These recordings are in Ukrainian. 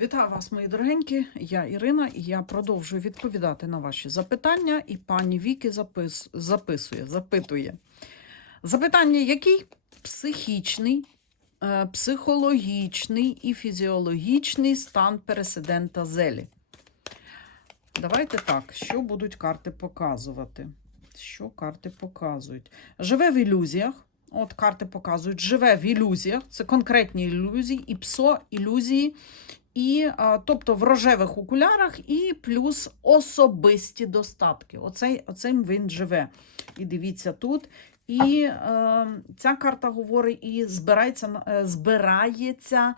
Вітаю вас, мої дорогенькі. Я Ірина, і я продовжую відповідати на ваші запитання. І пані Віки запис... записує, запитує. Запитання: який психічний, е, психологічний і фізіологічний стан пересидента Зелі? Давайте так, що будуть карти показувати? Що карти показують? Живе в ілюзіях. От карти показують, живе в ілюзіях, це конкретні ілюзії, і псо ілюзії, і, тобто в рожевих окулярах, і плюс особисті достатки. Оцей, оцим він живе. І дивіться тут. І е, ця карта говорить і збирається, е, збирається,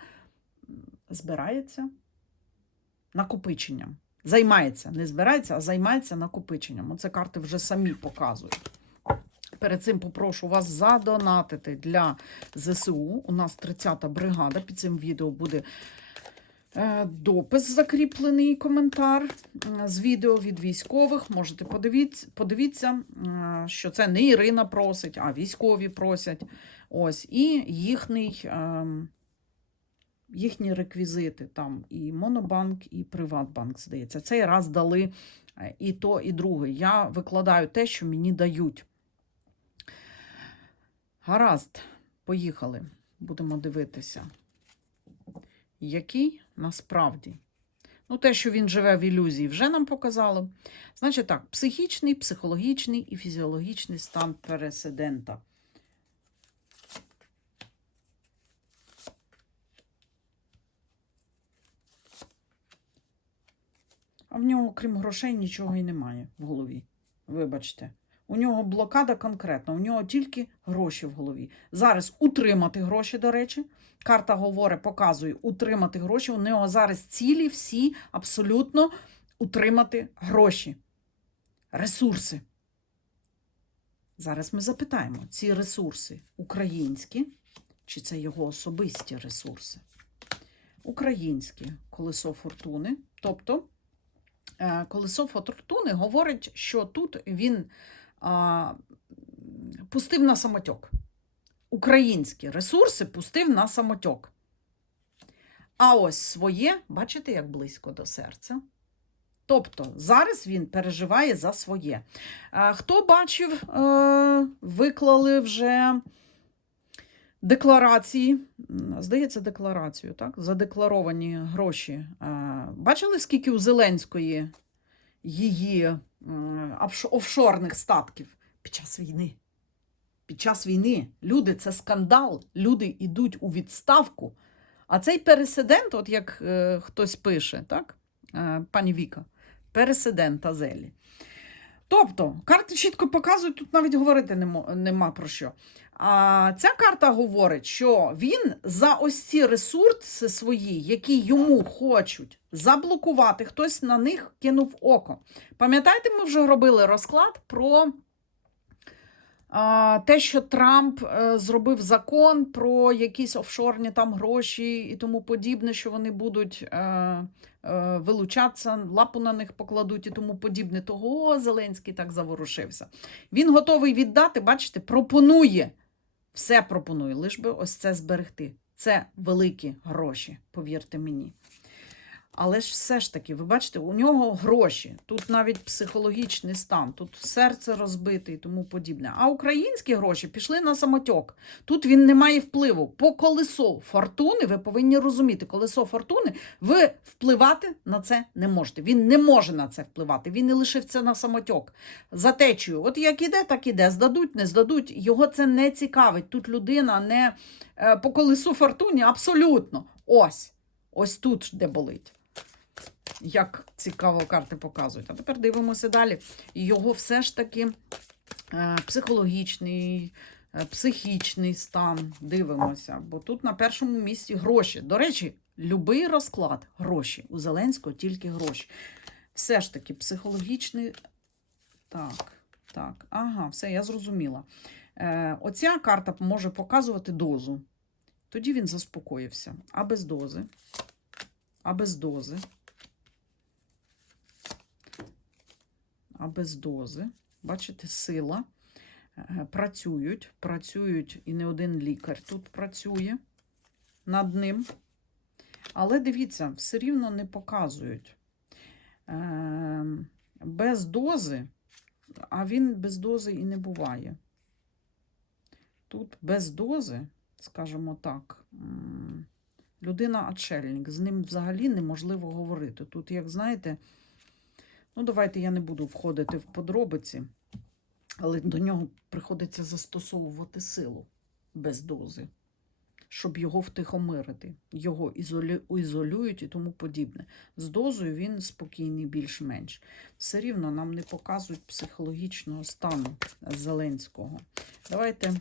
збирається накопиченням. Займається, не збирається, а займається накопиченням. Оце карти вже самі показують. Перед цим попрошу вас задонатити для ЗСУ. У нас 30-та бригада. Під цим відео буде допис закріплений коментар е, з відео від військових. Можете подивіться, подивіться, е, що це не Ірина просить, а військові просять. Ось, і їхній. е, Їхні реквізити там і Монобанк, і Приватбанк, здається. Цей раз дали е, і то, і друге. Я викладаю те, що мені дають. Гаразд, поїхали. Будемо дивитися, який насправді. Ну, те, що він живе в ілюзії, вже нам показало. Значить так, психічний, психологічний і фізіологічний стан пересидента. А в нього, крім грошей, нічого і немає в голові. Вибачте. У нього блокада конкретна, у нього тільки гроші в голові. Зараз утримати гроші, до речі. Карта говорить, показує утримати гроші. У нього зараз цілі всі абсолютно утримати гроші, ресурси. Зараз ми запитаємо, ці ресурси українські, чи це його особисті ресурси? Українські колесо фортуни. Тобто, е, колесо фортуни говорить, що тут він а, пустив на самотьок. Українські ресурси пустив на самотьок. А ось своє, бачите, як близько до серця. Тобто зараз він переживає за своє. Хто бачив, е, виклали вже декларації, здається, декларацію, так? Задекларовані гроші. Бачили, скільки у Зеленської її офшорних статків під час війни? Під час війни люди це скандал, люди йдуть у відставку. А цей пересидент, от як е, хтось пише, так, е, пані Віка, пересидент Азелі. Тобто, карти чітко показують, тут навіть говорити нема, нема про що. Ця карта говорить, що він за ось ці ресурси свої, які йому хочуть заблокувати, хтось на них кинув око. Пам'ятаєте, ми вже робили розклад про те, що Трамп е, зробив закон про якісь офшорні там гроші і тому подібне, що вони будуть е, е, вилучатися, лапу на них покладуть і тому подібне. Того Зеленський так заворушився. Він готовий віддати, бачите, пропонує. Все пропонує, лиш би ось це зберегти. Це великі гроші, повірте мені. Але ж все ж таки, ви бачите, у нього гроші, тут навіть психологічний стан, тут серце розбите і тому подібне. А українські гроші пішли на самотьок. Тут він не має впливу. По колесо фортуни, ви повинні розуміти, колесо фортуни, ви впливати на це не можете. Він не може на це впливати. Він не лишив це на самотьок. За течію. От як іде, так іде. Здадуть, не здадуть. Його це не цікавить. Тут людина не е, по колесу фортуні абсолютно. Ось. Ось тут де болить. Як цікаво карти показують. А тепер дивимося далі. Його все ж таки е, психологічний, е, психічний стан. Дивимося. Бо тут на першому місці гроші. До речі, любий розклад гроші. У Зеленського тільки гроші. Все ж таки, психологічний. Так, так. Ага, все, я зрозуміла. Е, оця карта може показувати дозу. Тоді він заспокоївся. А без дози. А без дози. А без дози. Бачите, сила. Е, Працюють, працюють, і не один лікар тут працює над ним. Але дивіться, все рівно не показують. Е, без дози, а він без дози і не буває. Тут без дози, скажімо так, людина отшельник, з ним взагалі неможливо говорити. Тут, як знаєте, ну давайте я не буду входити в подробиці, але до нього приходиться застосовувати силу без дози, щоб його втихомирити. Його ізолю... ізолюють і тому подібне. З дозою він спокійний більш-менш. Все рівно нам не показують психологічного стану Зеленського. Давайте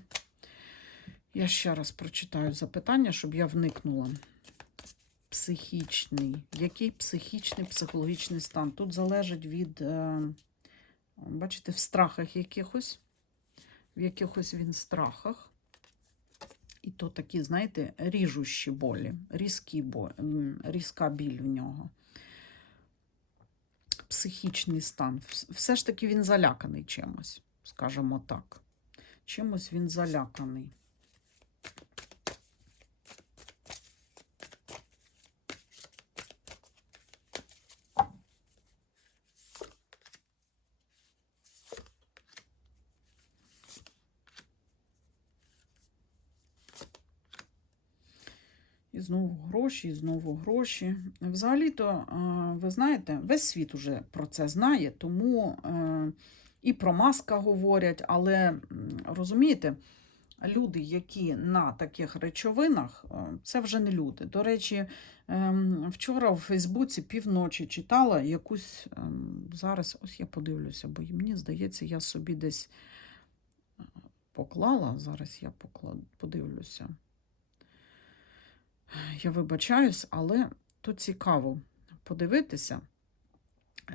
я ще раз прочитаю запитання, щоб я вникнула. Психічний. Який психічний, психологічний стан? Тут залежить від, е, бачите, в страхах якихось, в якихось він страхах. І то такі, знаєте, ріжущі болі, різкі болі, різка біль в нього. Психічний стан. Все ж таки він заляканий чимось, скажімо так. Чимось він заляканий. Знову гроші, і знову гроші. Взагалі-то, ви знаєте, весь світ уже про це знає, тому е, і про маска говорять, але розумієте, люди, які на таких речовинах, е, це вже не люди. До речі, ем, вчора у Фейсбуці півночі читала якусь. ем, Зараз ось я подивлюся, бо мені здається, я собі десь е, поклала. Зараз я покладу, подивлюся. Я вибачаюсь, але тут цікаво подивитися.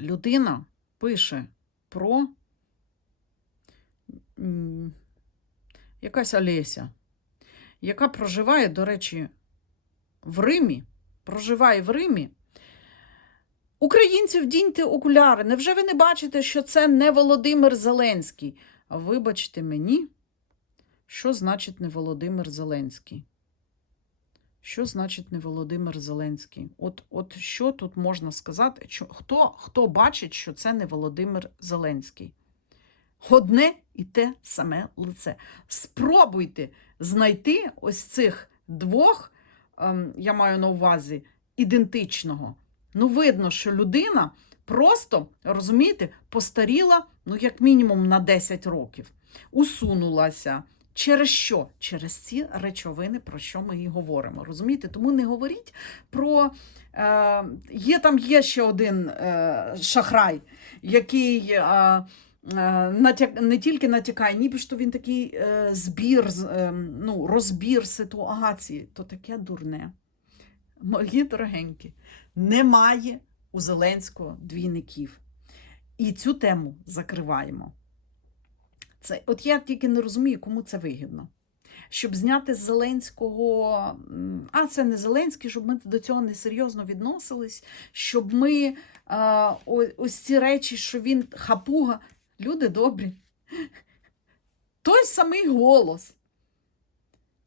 Людина пише про якась Олеся, яка проживає, до речі, в Римі. Проживає в Римі. Українці, вдіньте окуляри. Невже ви не бачите, що це не Володимир Зеленський? Вибачте мені, що значить не Володимир Зеленський? Що значить не Володимир Зеленський? От, от що тут можна сказати? Хто, хто бачить, що це не Володимир Зеленський? Одне і те саме лице. Спробуйте знайти ось цих двох, ем, я маю на увазі, ідентичного. Ну, видно, що людина просто, розумієте, постаріла, ну, як мінімум, на 10 років, усунулася. Через що? Через ці речовини, про що ми і говоримо. Розумієте? Тому не говоріть про. Е, є там є ще один е, шахрай, який е, е, не тільки натякає, ніби що він такий е, збір, е, ну, розбір ситуації, то таке дурне. Мої дорогенькі, немає у Зеленського двійників. І цю тему закриваємо. Це, от я тільки не розумію, кому це вигідно. Щоб зняти з Зеленського, а це не Зеленський, щоб ми до цього несерйозно відносились, щоб ми а, ось ці речі, що він хапуга, люди добрі. Той самий голос,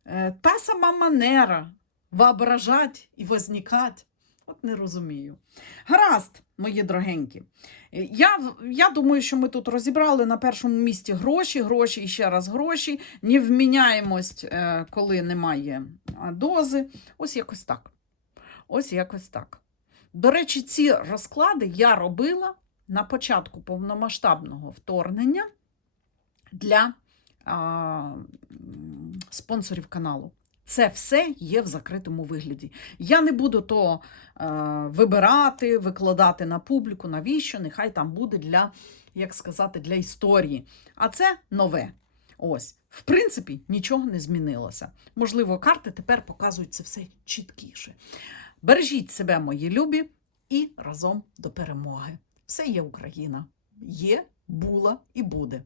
е, та сама манера воображать і возникать. От не розумію. Гаразд, мої дорогенькі. Е, Я, я думаю, що ми тут розібрали на першому місці гроші, гроші і ще раз гроші, невміняємость, е, коли немає дози. Ось якось так. Ось якось так. До речі, ці розклади я робила на початку повномасштабного вторгнення для а, спонсорів каналу. Це все є в закритому вигляді. Я не буду то е, вибирати, викладати на публіку. Навіщо? Нехай там буде для, як сказати, для історії. А це нове. Ось, в принципі, нічого не змінилося. Можливо, карти тепер показують це все чіткіше. Бережіть себе, мої любі, і разом до перемоги. Все є Україна. Є, була і буде.